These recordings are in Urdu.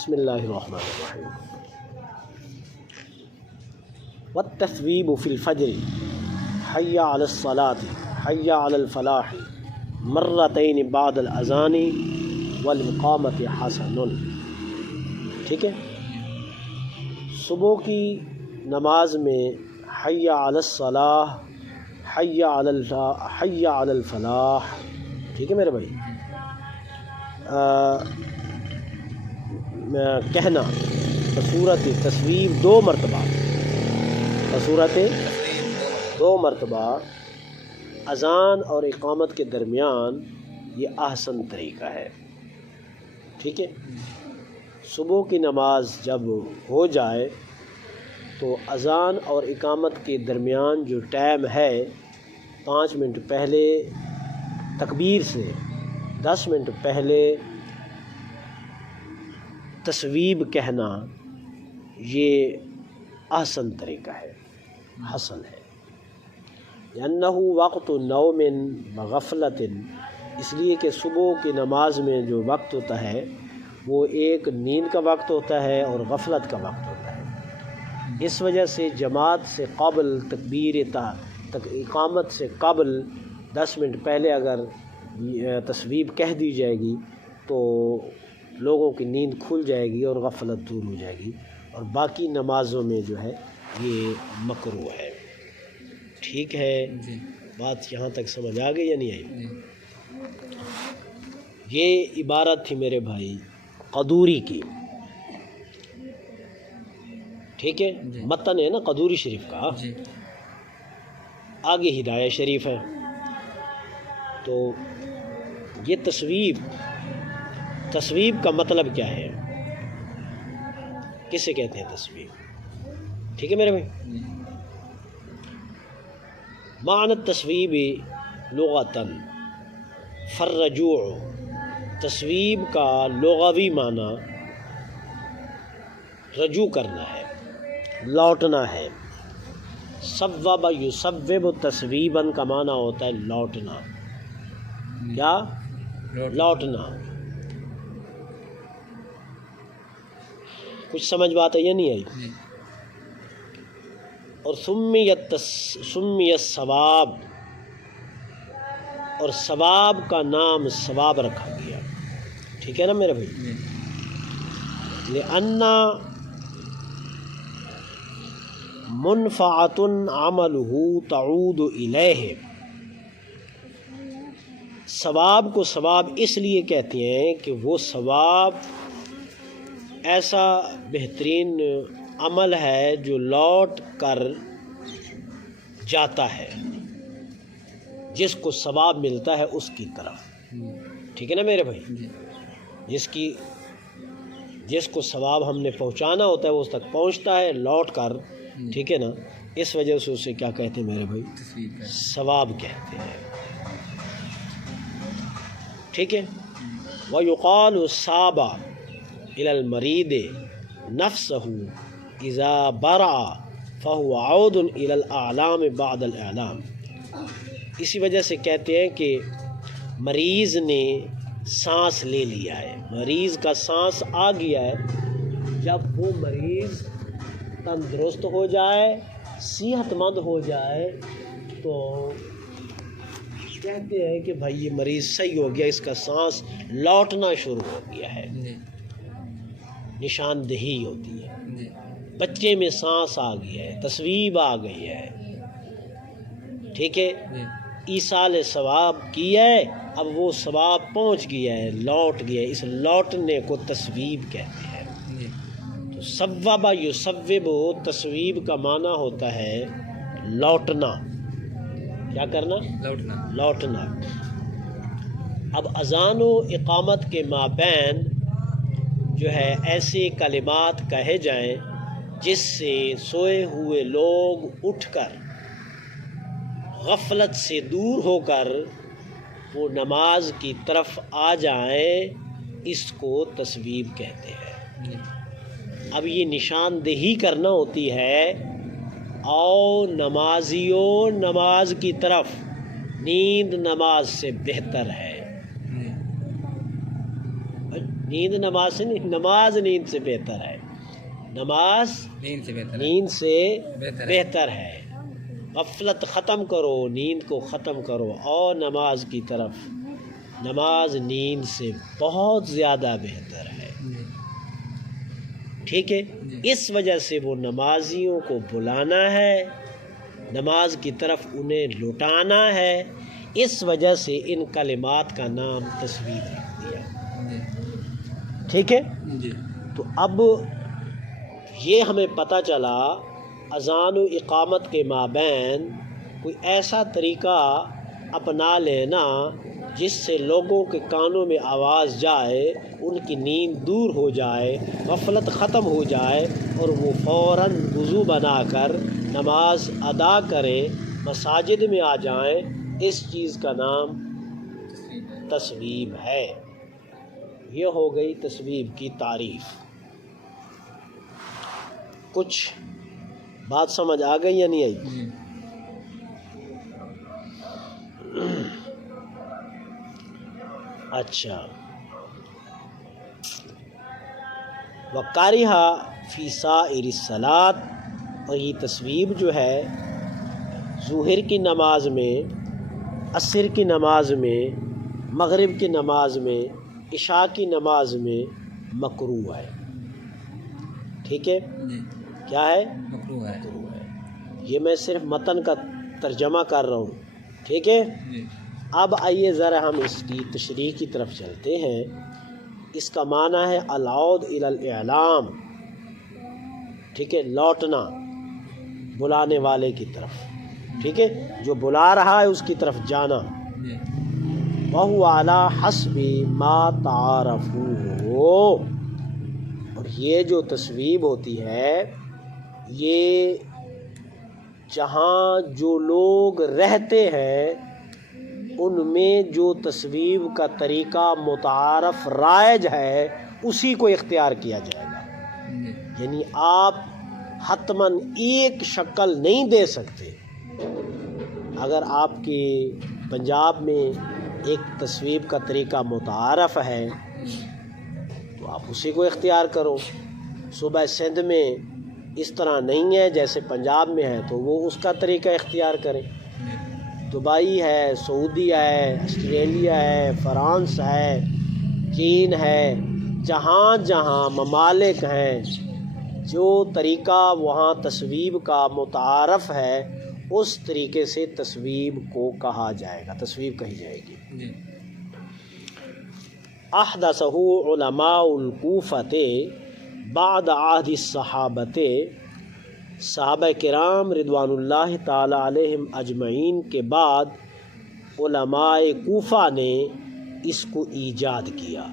بسم اللہ الرحمن الرحیم۔ والتثویب فی الفجر حی علی الصلاۃ حی علی الفلاح مرتین بعد الاذان والاقامۃ حسن۔ ٹھیک ہے، صبح کی نماز میں حی علی الصلاح حی علی الفلاح، ٹھیک ہے میرے بھائی، کہنا بصورت تصویب دو مرتبہ، بصورت دو مرتبہ اذان اور اقامت کے درمیان، یہ احسن طریقہ ہے۔ ٹھیک ہے، صبح کی نماز جب ہو جائے تو اذان اور اقامت کے درمیان جو ٹائم ہے 5 منٹ پہلے تکبیر سے 10 منٹ پہلے تصویب کہنا، یہ احسن طریقہ ہے، حسن ہے۔ لأنہ وقت نوم وغفلت، اس لیے کہ صبح کی نماز میں جو وقت ہوتا ہے وہ ایک نیند کا وقت ہوتا ہے اور غفلت کا وقت ہوتا ہے۔ اس وجہ سے جماعت سے قبل اقامت سے قبل 10 منٹ پہلے اگر تصویب کہہ دی جائے گی تو لوگوں کی نیند کھل جائے گی اور غفلت دور ہو جائے گی، اور باقی نمازوں میں جو ہے یہ مکروہ ہے۔ ٹھیک ہے جی، بات یہاں تک سمجھ آ گئی یا نہیں آئی؟ جی، یہ عبارت تھی میرے بھائی قدوری کی، ٹھیک ہے، جی، متن ہے نا قدوری شریف کا، جی، آگے ہدایہ شریف ہے۔ تو یہ تصویب کا مطلب کیا ہے، کسے کہتے ہیں تصویب؟ ٹھیک ہے میرے بھائی، جی، معنی التصویب لغتاً فالرجوع، تصویب کا لغوی معنی رجوع کرنا ہے، لوٹنا ہے۔ صوب یصوب تصویباً کا معنی ہوتا ہے لوٹنا، کیا؟ لوٹنا۔ کچھ سمجھ بات ہے یا نہیں آئی؟ جی، اور سمی الثواب، اور ثواب کا نام ثواب رکھا گیا، ٹھیک ہے نا میرے بھائی، جی، لأن منفعۃ عملہ تعود الیہ، ثواب کو ثواب اس لیے کہتے ہیں کہ وہ ثواب ایسا بہترین عمل ہے جو لوٹ کر جاتا ہے، جس کو ثواب ملتا ہے اس کی طرف، ٹھیک ہے نا میرے بھائی، جی، جس کو ثواب ہم نے پہنچانا ہوتا ہے وہ اس تک پہنچتا ہے لوٹ کر، ٹھیک ہے نا، اس وجہ سے اسے کیا کہتے ہیں میرے بھائی؟ تصویب کا، ثواب کہتے ہیں، ٹھیک ہے۔ وَيُقَالُ صَابَ إِلَى الْمَرِيدِ نَفْسَهُ إِذَا بَرَعَ فَهُوَ عَوْدٌ إِلَى الْأَعْلَامِ بَعْدَ الْإِعْلَامِ، اسی وجہ سے کہتے ہیں کہ مریض نے سانس لے لیا ہے، مریض کا سانس آ گیا ہے، جب وہ مریض تندرست ہو جائے، صحت مند ہو جائے تو کہتے ہیں کہ بھائی یہ مریض صحیح ہو گیا، اس کا سانس لوٹنا شروع ہو گیا ہے، جی، نشاندہی ہوتی ہے۔ جی، بچے میں سانس آ گئی ہے، تصویب آ گئی ہے، ٹھیک ہے، جی، ایصال ثواب کی ہے، اب وہ ثواب پہنچ گیا ہے، لوٹ گیا ہے، اس لوٹنے کو تصویب کہتے ہیں۔ جی، تو صوب یصوب تصویب کا معنی ہوتا ہے لوٹنا، کیا کرنا؟ لوٹنا، لوٹنا۔ اب اذان و اقامت کے مابین جو ہے ایسے کلمات کہے جائیں جس سے سوئے ہوئے لوگ اٹھ کر غفلت سے دور ہو کر وہ نماز کی طرف آ جائیں، اس کو تصویب کہتے ہیں۔ جی، اب یہ نشاندہی کرنا ہوتی ہے، اور نمازیوں نماز کی طرف، نیند نماز سے بہتر ہے۔ جی، نیند نماز سے نہیں، نماز نیند سے بہتر ہے، نماز نیند سے بہتر ہے۔ غفلت ختم کرو، نیند کو ختم کرو اور نماز کی طرف، نماز نیند سے بہت زیادہ بہتر ہے، ٹھیک ہے۔ اس وجہ سے وہ نمازیوں کو بلانا ہے، نماز کی طرف انہیں لٹانا ہے، اس وجہ سے ان کلمات کا نام تسبیح رکھ دیا، ٹھیک ہے۔ تو اب یہ ہمیں پتہ چلا اذان و اقامت کے مابین کوئی ایسا طریقہ اپنا لینا جس سے لوگوں کے کانوں میں آواز جائے، ان کی نیند دور ہو جائے، غفلت ختم ہو جائے اور وہ فوراً وضو بنا کر نماز ادا کریں، مساجد میں آ جائیں، اس چیز کا نام تسبیح ہے۔ یہ ہو گئی تسبیح کی تعریف۔ کچھ بات سمجھ آ گئی یا نہیں آئی؟ اچھا، وَقَارِهَا فِي سَائِرِ الصَّلَاةِ، اور یہ تسبیح جو ہے ظہر کی نماز میں، عصر کی نماز میں، مغرب کی نماز میں، عشاء کی نماز میں مکروہ ہے، ٹھیک ہے۔ کیا ہے؟ مکروہ ہے۔ یہ میں صرف متن کا ترجمہ کر رہا ہوں، ٹھیک ہے۔ اب آئیے ذرا ہم اس کی تشریح کی طرف چلتے ہیں۔ اس کا معنی ہے العود الی الاعلام، ٹھیک ہے، لوٹنا بلانے والے کی طرف، ٹھیک ہے، جو بلا رہا ہے اس کی طرف جانا۔ وَهُوَ عَلَى حَسْبِ مَا تَعَارَفُوهُ، اور یہ جو تسبیح ہوتی ہے یہ جہاں جو لوگ رہتے ہیں ان میں جو تسبیح کا طریقہ متعارف رائج ہے اسی کو اختیار کیا جائے گا، یعنی آپ حتماً ایک شکل نہیں دے سکتے۔ اگر آپ کے پنجاب میں ایک تسبیح کا طریقہ متعارف ہے تو آپ اسی کو اختیار کرو، صوبہ سندھ میں اس طرح نہیں ہے جیسے پنجاب میں ہے تو وہ اس کا طریقہ اختیار کریں۔ دبئی ہے، سعودی ہے، آسٹریلیا ہے، فرانس ہے، چین ہے، جہاں جہاں ممالک ہیں جو طریقہ وہاں تسبیح کا متعارف ہے اس طریقے سے تسبیح کو کہا جائے گا، تسبیح کہی جائے گی۔ احدثہ علماء الکوفۃ بعد عہد الصحابۃ، صحابہ کرام رضوان اللہ تعالی علیہم اجمعین کے بعد علماء کوفہ نے اس کو ایجاد کیا،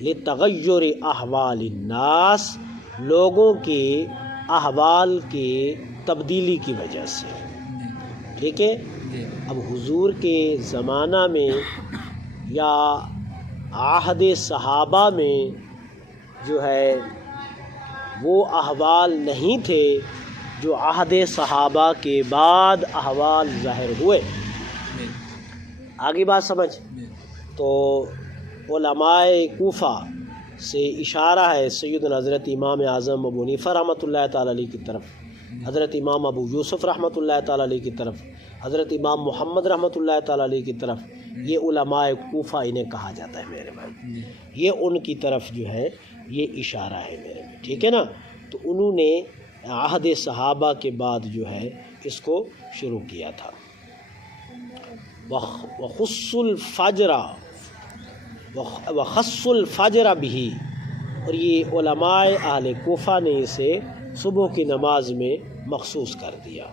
لتغیر احوال الناس، لوگوں کے احوال کے تبدیلی کی وجہ سے، ٹھیک ہے۔ اب حضور کے زمانہ میں یا عہد صحابہ میں جو ہے وہ احوال نہیں تھے جو عہد صحابہ کے بعد احوال ظاہر ہوئے۔ آگے بات سمجھ؟ تو علماء کوفہ سے اشارہ ہے سیدنا حضرت امام اعظم ابو حنیفہ رحمۃ اللہ تعالی علیہ کی طرف، حضرت امام ابو یوسف رحمۃ اللہ تعالی علیہ کی طرف، حضرت امام محمد رحمۃ اللہ تعالی علیہ کی طرف۔ یہ علماء کوفہ انہیں کہا جاتا ہے میرے بھائی، یہ ان کی طرف جو ہے یہ اشارہ ہے میرے بھائی، ٹھیک ہے نا۔ تو انہوں نے عہد صحابہ کے بعد جو ہے اس کو شروع کیا تھا۔ وخص الفجر بھی، اور یہ علماء اہل کوفہ نے اسے صبح کی نماز میں مخصوص کر دیا،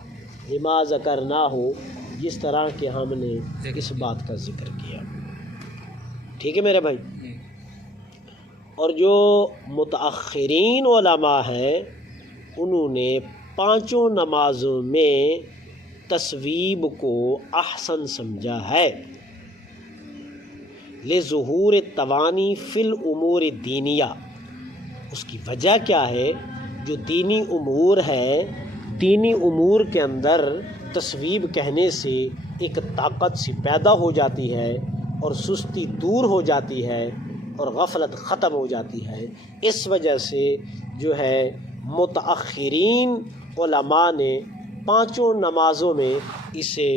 لما ذکرنا ہو، جس طرح کہ ہم نے اس بات کا ذکر کیا، ٹھیک ہے میرے بھائی۔ اور جو متأخرین علماء ہیں انہوں نے پانچوں نمازوں میں تسویب کو احسن سمجھا ہے، لظہور التوانی فی الامور الدینیہ۔ اس کی وجہ کیا ہے؟ جو دینی امور ہے، دینی امور کے اندر تسویب کہنے سے ایک طاقت سی پیدا ہو جاتی ہے اور سستی دور ہو جاتی ہے اور غفلت ختم ہو جاتی ہے۔ اس وجہ سے جو ہے متأخرین علماء نے پانچوں نمازوں میں اسے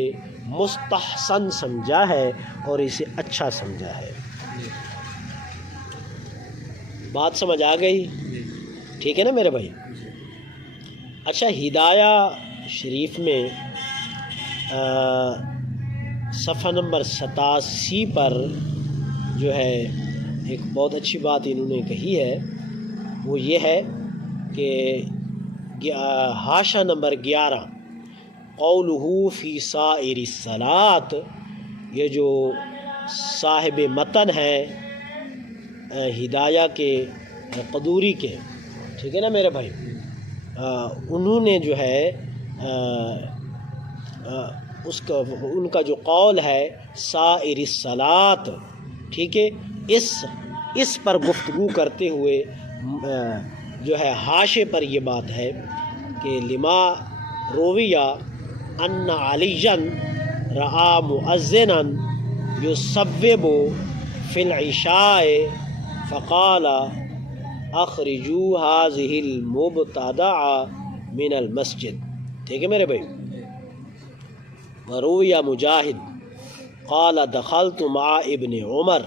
مستحسن سمجھا ہے اور اسے اچھا سمجھا ہے۔ بات سمجھ آ گئی؟ ٹھیک ہے نا میرے بھائی؟ اچھا، ہدایہ شریف میں صفحہ نمبر 87 پر جو ہے ایک بہت اچھی بات انہوں نے کہی ہے، وہ یہ ہے کہ حاشیہ نمبر 11 قولہ فی سائر الصلاۃ، یہ جو صاحب متن ہے ہدایہ کے قدوری کے، ٹھیک ہے نا میرے بھائی، انہوں نے جو ہے ان کا جو قول ہے سائر الصلاۃ، ٹھیک ہے، اس پر گفتگو کرتے ہوئے جو ہے حاشے پر یہ بات ہے کہ لما رویہ ان علیًا رأى مؤذنا یصوب فی العشاء فقال اخرجوا هذه المبتدعة من المسجد، ٹھیک ہے میرے بھائی۔ وروی مجاہد قال دخلت مع ابن عمر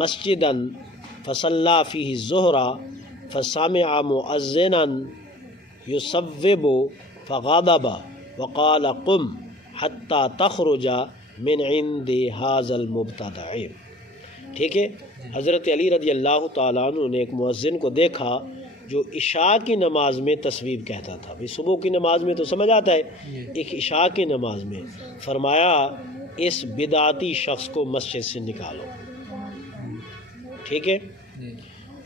مسجدا فصلى فيه الظهر فسمع مؤذنا يصوب فغضب وقال قم حتى تخرج من عند هذا المبتدع، ٹھیک ہے۔ حضرت علی رضی اللہ تعالیٰ عنہ نے ایک مؤذن کو دیکھا جو عشاء کی نماز میں تصویب کہتا تھا۔ بھئی صبح کی نماز میں تو سمجھ آتا ہے، ایک عشاء کی نماز میں فرمایا اس بدعتی شخص کو مسجد سے نکالو، ٹھیک ہے۔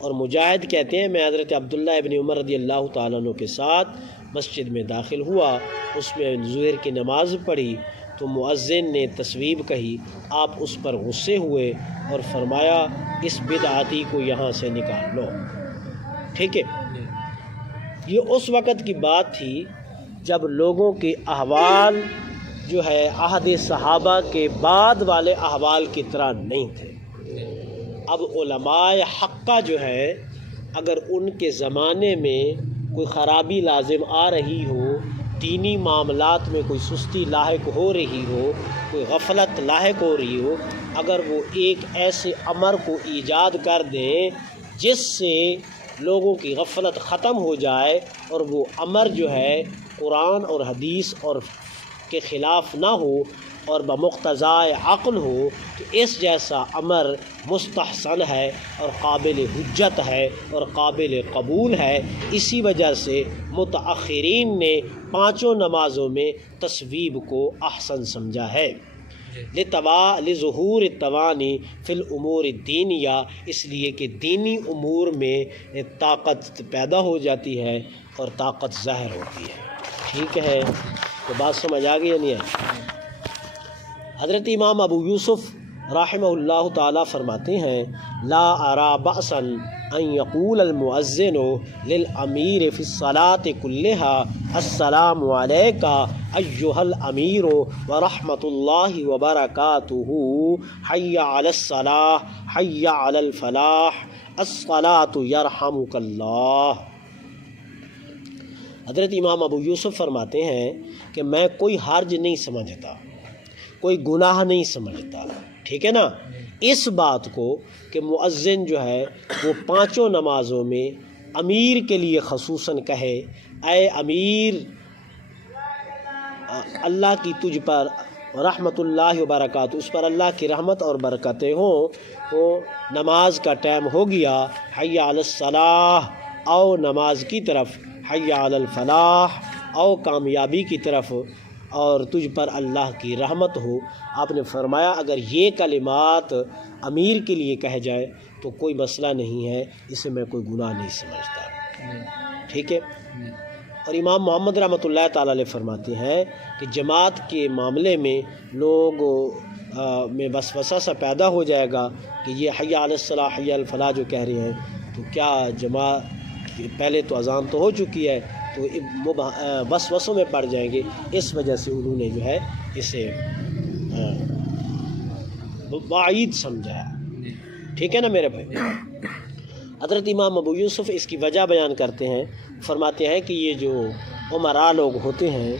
اور مجاہد کہتے ہیں میں حضرت عبداللہ ابن عمر رضی اللہ تعالیٰ عنہ کے ساتھ مسجد میں داخل ہوا، اس میں ظہر کی نماز پڑھی تو مؤذن نے تصویب کہی، آپ اس پر غصے ہوئے اور فرمایا اس بدعتی کو یہاں سے نکال لو، ٹھیک ہے۔ یہ اس وقت کی بات تھی جب لوگوں کے احوال جو ہے عہد صحابہ کے بعد والے احوال کی طرح نہیں تھے۔ اب علماء حقہ جو ہے اگر ان کے زمانے میں کوئی خرابی لازم آ رہی ہو، دینی معاملات میں کوئی سستی لاحق ہو رہی ہو، کوئی غفلت لاحق ہو رہی ہو، اگر وہ ایک ایسے امر کو ایجاد کر دیں جس سے لوگوں کی غفلت ختم ہو جائے اور وہ امر جو ہے قرآن اور حدیث اور کے خلاف نہ ہو اور بمقتضائے عقل ہو، تو اس جیسا امر مستحسن ہے اور قابل حجت ہے اور قابل قبول ہے۔ اسی وجہ سے متأخرین نے پانچوں نمازوں میں تصویب کو احسن سمجھا ہے۔ لظہور التوانی فی الامور الدینیہ، اس لیے کہ دینی امور میں طاقت پیدا ہو جاتی ہے اور طاقت ظاہر ہوتی ہے، ٹھیک ہے۔ تو بات سمجھ آ گئی یا نہیں آئی؟ حضرت امام ابو یوسف رحمہ اللہ تعالیٰ فرماتے ہیں لا ارى بأسا ان يقول المؤذن للامیر فی الصلاة كلها السلام علیک ایہا الامیر ورحمۃ اللہ وبرکاتہ حی علی الصلاة حی علی الفلاح الصلاة یرحمک اللہ۔ حضرت امام ابو یوسف فرماتے ہیں کہ میں کوئی حرج نہیں سمجھتا، کوئی گناہ نہیں سمجھتا، ٹھیک ہے نا، اس بات کو کہ مؤذن جو ہے وہ پانچوں نمازوں میں امیر کے لیے خصوصاً کہے اے امیر اللہ کی تجھ پر رحمت اللہ وبرکاتہ، اس پر اللہ کی رحمت اور برکتیں ہوں، وہ نماز کا ٹائم ہو گیا، حی علی الصلاح، آؤ نماز کی طرف، حی علی الفلاح، آؤ کامیابی کی طرف، اور تجھ پر اللہ کی رحمت ہو۔ آپ نے فرمایا اگر یہ کلمات امیر کے لیے کہے جائے تو کوئی مسئلہ نہیں ہے، اسے میں کوئی گناہ نہیں سمجھتا، ٹھیک ہے۔ اور امام محمد رحمۃ اللہ تعالیٰ علیہ فرماتے ہیں کہ جماعت کے معاملے میں لوگ میں وسوسہ سا پیدا ہو جائے گا کہ یہ حی علی الصلاح حی علی الفلاح جو کہہ رہے ہیں، تو کیا جماعت پہلے تو اذان تو ہو چکی ہے تو وسوسوں میں پڑ جائیں گے، اس وجہ سے انہوں نے جو ہے اسے بعید سمجھا۔ ٹھیک ہے نا میرے بھائی؟ حضرت امام ابو یوسف اس کی وجہ بیان کرتے ہیں، فرماتے ہیں کہ یہ جو امراء لوگ ہوتے ہیں،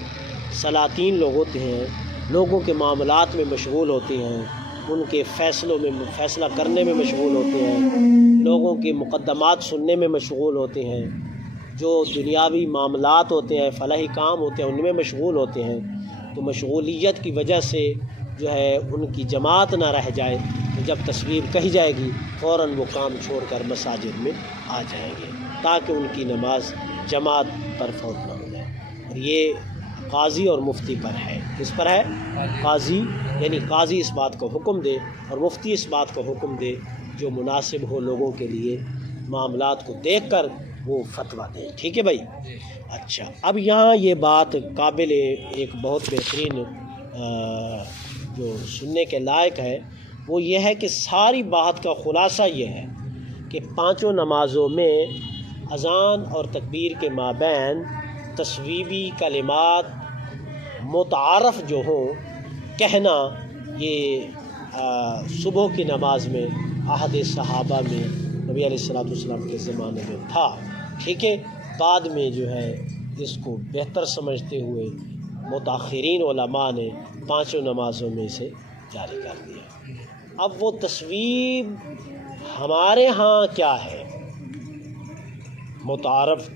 سلاطین لوگ ہوتے ہیں، لوگوں کے معاملات میں مشغول ہوتے ہیں، ان کے فیصلوں میں فیصلہ کرنے میں مشغول ہوتے ہیں، لوگوں کے مقدمات سننے میں مشغول ہوتے ہیں، جو دنیاوی معاملات ہوتے ہیں، فلاحی کام ہوتے ہیں، ان میں مشغول ہوتے ہیں، تو مشغولیت کی وجہ سے جو ہے ان کی جماعت نہ رہ جائے، تو جب تصویر کہی جائے گی فوراً وہ کام چھوڑ کر مساجد میں آ جائیں گے تاکہ ان کی نماز جماعت پر فوت نہ ہو جائے۔ اور یہ قاضی اور مفتی پر ہے۔ کس پر ہے؟ قاضی، یعنی قاضی اس بات کو حکم دے اور مفتی اس بات کو حکم دے جو مناسب ہو لوگوں کے لیے، معاملات کو دیکھ کر وہ فتویٰ دے۔ ٹھیک ہے بھائی؟ اچھا، اب یہاں یہ بات قابل ایک بہت بہترین جو سننے کے لائق ہے، وہ یہ ہے کہ ساری بات کا خلاصہ یہ ہے کہ پانچوں نمازوں میں اذان اور تکبیر کے مابین تصویبی کلمات متعارف جو ہوں کہنا، یہ صبح کی نماز میں عہد صحابہ میں نبی علیہ الصلوۃ والسلام کے زمانے میں تھا، ٹھیک ہے، بعد میں جو ہے اس کو بہتر سمجھتے ہوئے متاخرین علماء نے پانچوں نمازوں میں اسے جاری کر دیا۔ اب وہ تصویب ہمارے ہاں کیا ہے؟ متعارف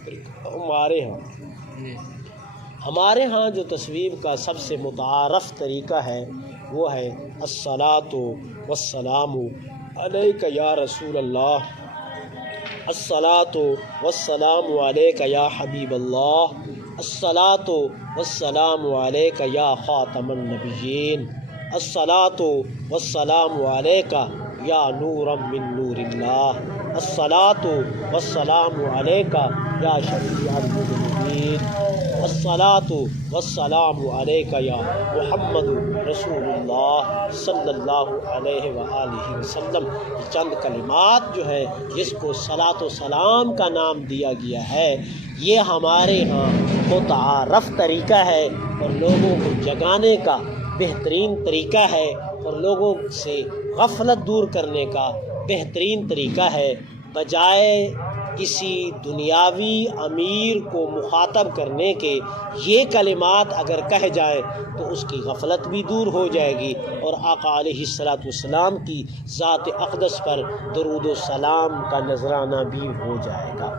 ہمارے ہاں جو تصویب کا سب سے متعارف طریقہ ہے وہ ہے الصلاۃ والسلام علیک یا رسول اللہ، الصلاۃ والسلام علیک یا حبیب اللہ، الصلاۃ والسلام علیک یا خاتم النبیین، الصلاۃ والسلام علیک یا نورا من نور اللہ، الصلاۃ والسلام علیک یا شفیع المذنبین، الصلاۃ والسلام علیک یا محمد رسول اللہ صلی اللہ علیہ وآلہ وسلم۔ چند کلمات جو ہے جس کو صلاۃ و سلام کا نام دیا گیا ہے، یہ ہمارے ہاں متعارف طریقہ ہے اور لوگوں کو جگانے کا بہترین طریقہ ہے اور لوگوں سے غفلت دور کرنے کا بہترین طریقہ ہے، بجائے کسی دنیاوی امیر کو مخاطب کرنے کے یہ کلمات اگر کہہ جائے تو اس کی غفلت بھی دور ہو جائے گی اور آقا علیہ الصلوۃ والسلام کی ذات اقدس پر درود و سلام کا نذرانہ بھی ہو جائے گا۔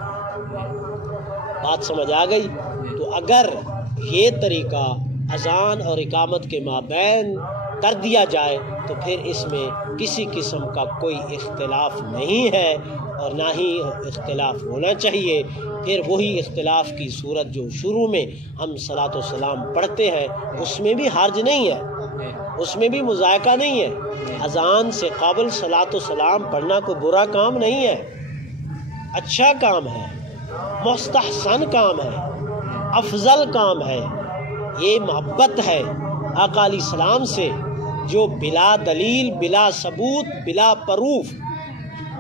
بات سمجھ آ گئی؟ تو اگر یہ طریقہ اذان اور اقامت کے مابین کر دیا جائے تو پھر اس میں کسی قسم کا کوئی اختلاف نہیں ہے اور نہ ہی اختلاف ہونا چاہیے۔ پھر وہی اختلاف کی صورت جو شروع میں ہم صلاۃ و سلام پڑھتے ہیں اس میں بھی حرج نہیں ہے، اس میں بھی مذائقہ نہیں ہے۔ اذان سے قبل صلاۃ و سلام پڑھنا کوئی برا کام نہیں ہے، اچھا کام ہے، مستحسن کام ہے، افضل کام ہے۔ یہ محبت ہے آقا علیہ السلام سے جو بلا دلیل، بلا ثبوت، بلا پروف،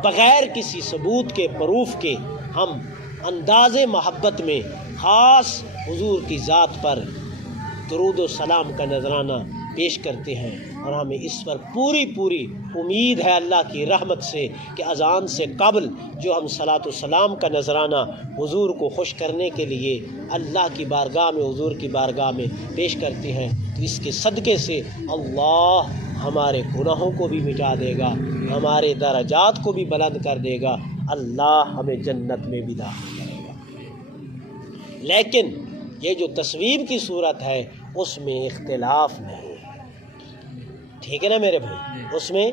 بغیر کسی ثبوت کے پروف کے ہم انداز محبت میں خاص حضور کی ذات پر درود و سلام کا نذرانہ پیش کرتے ہیں، اور ہمیں اس پر پوری امید ہے اللہ کی رحمت سے کہ اذان سے قبل جو ہم صلاۃ و سلام کا نذرانہ حضور کو خوش کرنے کے لیے اللہ کی بارگاہ میں، حضور کی بارگاہ میں پیش کرتے ہیں، تو اس کے صدقے سے اللہ ہمارے گناہوں کو بھی مٹا دے گا، ہمارے درجات کو بھی بلند کر دے گا، اللہ ہمیں جنت میں بھی داخل کرے گا۔ لیکن یہ جو تصویب کی صورت ہے اس میں اختلاف نہیں ہے، ٹھیک ہے نا میرے بھائی؟ اس میں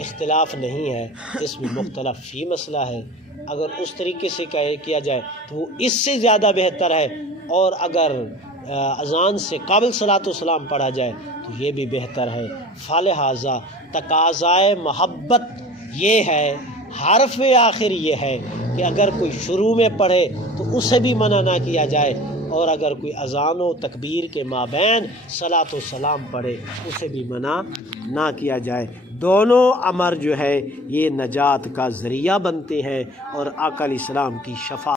اختلاف نہیں ہے، اس میں مختلف فی مسئلہ ہے۔ اگر اس طریقے سے کیا جائے تو وہ اس سے زیادہ بہتر ہے، اور اگر اذان سے قبل صلاۃ و سلام پڑھا جائے تو یہ بھی بہتر ہے۔ فلہذا تقاضائے محبت یہ ہے، حرف آخر یہ ہے کہ اگر کوئی شروع میں پڑھے تو اسے بھی منع نہ کیا جائے، اور اگر کوئی اذان و تکبیر کے مابین صلاۃ و سلام پڑھے اسے بھی منع نہ کیا جائے۔ دونوں امر جو ہے یہ نجات کا ذریعہ بنتے ہیں اور آقا علیہ السلام کی شفاعت